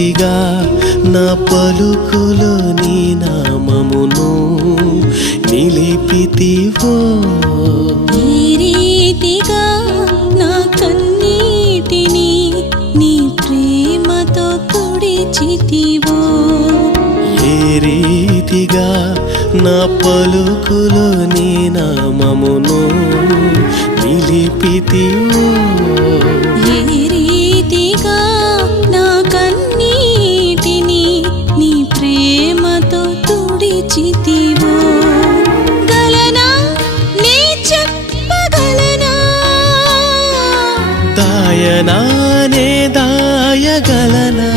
రీతిగా నా పలుకులో నీ నామమును నిలిపితివో, ఈ రీతిగా నా కన్నీటిని నీ ప్రేమతో తుడిచితివో, ఏ రీతిగా నా పలుకులో నీ నామమును నిలిపితివో, ఏ రీతిగా నా కన్నీటిని నీ ప్రేమతో తుడిచితివో. గలనా నీ చెప్పగలనా, దాయనానే దాయగలనా,